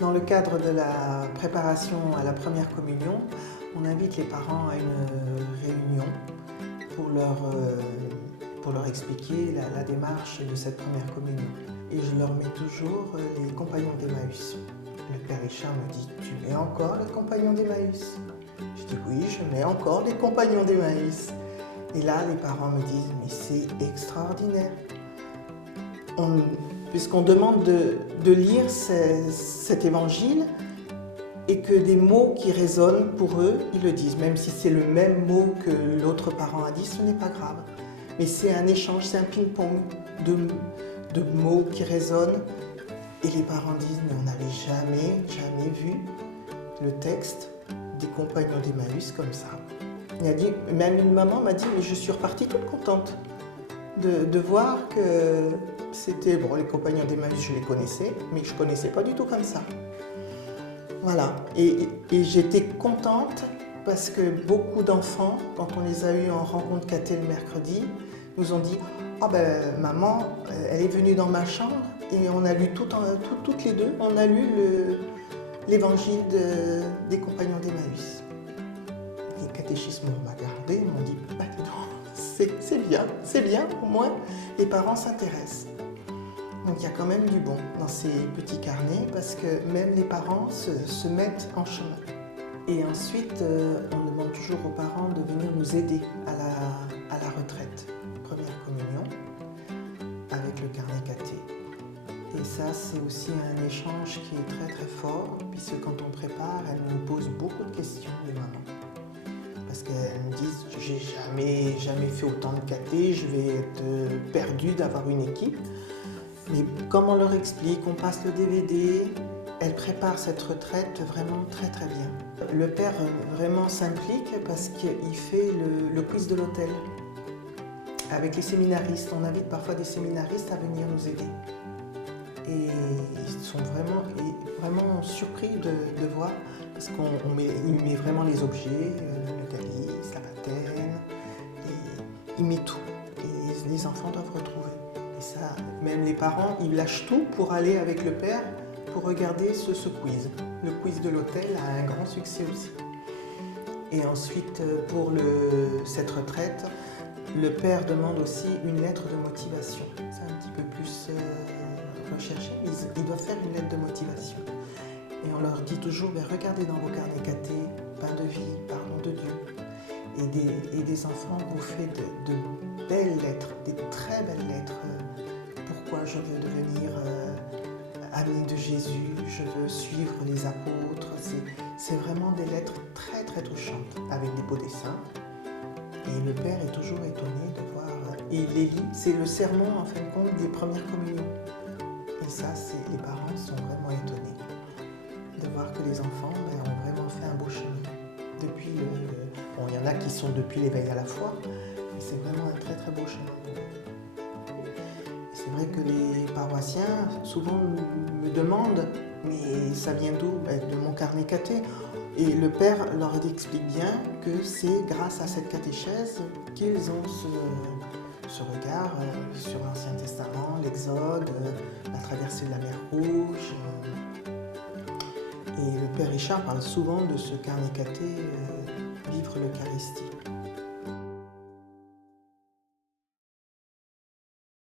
Dans le cadre de la préparation à la première communion, on invite les parents à une réunion pour leur expliquer la démarche de cette première communion. Et je leur mets toujours les compagnons d'Emmaüs. Le père Richard me dit « Tu mets encore les compagnons d'Emmaüs ?» Je dis « Oui, je mets encore les compagnons d'Emmaüs. » Et là, les parents me disent « Mais c'est extraordinaire !» Puisqu'on demande de lire cet évangile et que des mots qui résonnent pour eux, ils le disent. Même si c'est le même mot que l'autre parent a dit, ce n'est pas grave. Mais c'est un échange, c'est un ping-pong de mots qui résonnent. Et les parents disent, mais on n'avait jamais vu le texte des compagnons d'Emmaüs comme ça. Même une maman m'a dit, mais je suis repartie toute contente de voir que c'était, bon, les compagnons d'Emmaüs, je les connaissais, mais je ne connaissais pas du tout comme ça. Voilà, et j'étais contente parce que beaucoup d'enfants, quand on les a eus en rencontre caté le mercredi, nous ont dit « Ah ben maman, elle est venue dans ma chambre et on a lu toutes les deux, on a lu l'évangile des compagnons d'Emmaüs. » Les catéchismes m'ont regardé, ils m'ont dit « Bah dis donc, c'est bien, au moins les parents s'intéressent. » Donc il y a quand même du bon dans ces petits carnets parce que même les parents se mettent en chemin. Et ensuite, on demande toujours aux parents de venir nous aider à la retraite, première communion, avec le carnet caté. Et ça, c'est aussi un échange qui est très très fort, puisque quand on prépare, elles nous posent beaucoup de questions, les mamans. Parce qu'elles me disent, j'ai jamais fait autant de caté, je vais être perdue d'avoir une équipe. Mais comme on leur explique, on passe le DVD, elles préparent cette retraite vraiment très très bien. Le père vraiment s'implique parce qu'il fait le quiz de l'hôtel. Avec les séminaristes, on invite parfois des séminaristes à venir nous aider. Et ils sont vraiment surpris de voir, parce qu'il met vraiment les objets, le calice, la patène, il met tout. Et les enfants doivent retrouver. Et ça, même les parents, ils lâchent tout pour aller avec le père pour regarder ce quiz. Le quiz de l'hôtel a un grand succès aussi. Et ensuite, pour cette retraite, le père demande aussi une lettre de motivation. C'est un petit peu plus recherché, mais ils doivent faire une lettre de motivation. Et on leur dit toujours, regardez dans vos carnets catés, pain de vie, parlons de Dieu. Et des enfants vous faites de belles lettres, des très belles lettres. Pourquoi je veux devenir ami de Jésus, je veux suivre les apôtres. C'est vraiment des lettres très très touchantes, avec des beaux dessins. Et le père est toujours étonné de voir, et il les lit, c'est le sermon en fin de compte des premières communions. Et ça, les parents sont vraiment étonnés de voir que les enfants ont vraiment fait un beau chemin. Depuis bon, il y en a qui sont depuis l'éveil à la foi, mais c'est vraiment un très très beau chemin. C'est vrai que les paroissiens souvent me demandent, mais ça vient d'où? De mon carnet caté. Et le père leur explique bien que c'est grâce à cette catéchèse qu'ils ont ce regard sur l'Ancien Testament, l'Exode, la traversée de la mer Rouge. Et le père Richard parle souvent de ce carnet caté, vivre l'Eucharistie.